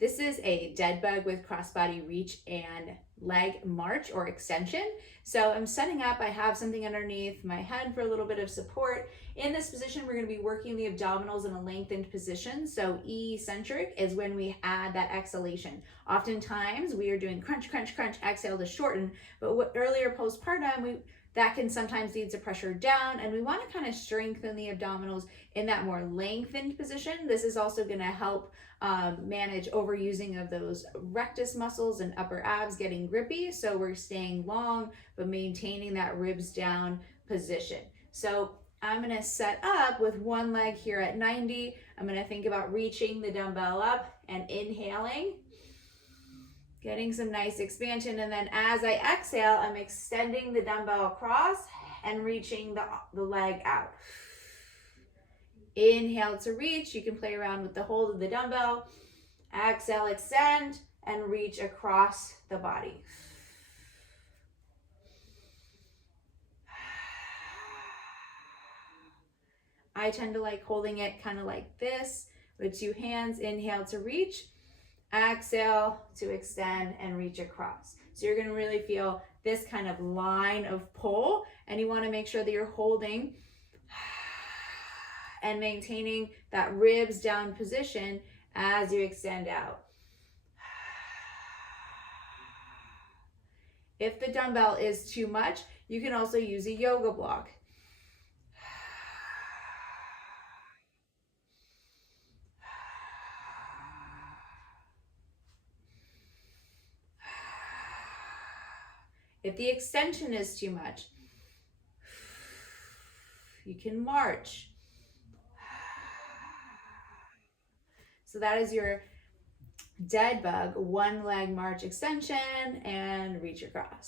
This is a dead bug with crossbody reach and leg march or extension. So I'm setting up, I have something underneath my head for a little bit of support. In this position, we're going to be working the abdominals in a lengthened position. So eccentric is when we add that exhalation. Oftentimes we are doing crunch, crunch, crunch, exhale to shorten, but earlier postpartum, that can sometimes lead to pressure down, and we want to kind of strengthen the abdominals in that more lengthened position. This is also going to help manage overusing of those rectus muscles and upper abs getting grippy. So we're staying long, but maintaining that ribs down position. So I'm going to set up with one leg here at 90. I'm going to think about reaching the dumbbell up and inhaling, getting some nice expansion, and then as I exhale, I'm extending the dumbbell across and reaching the leg out. Inhale to reach. You can play around with the hold of the dumbbell. Exhale, extend, and reach across the body. I tend to like holding it kind of like this with two hands. Inhale to reach. Exhale to extend and reach across. So you're going to really feel this kind of line of pull, and you want to make sure that you're holding and maintaining that ribs down position as you extend out. If the dumbbell is too much, you can also use a yoga block. If the extension is too much, you can march. So that is your dead bug, one leg march extension and reach across.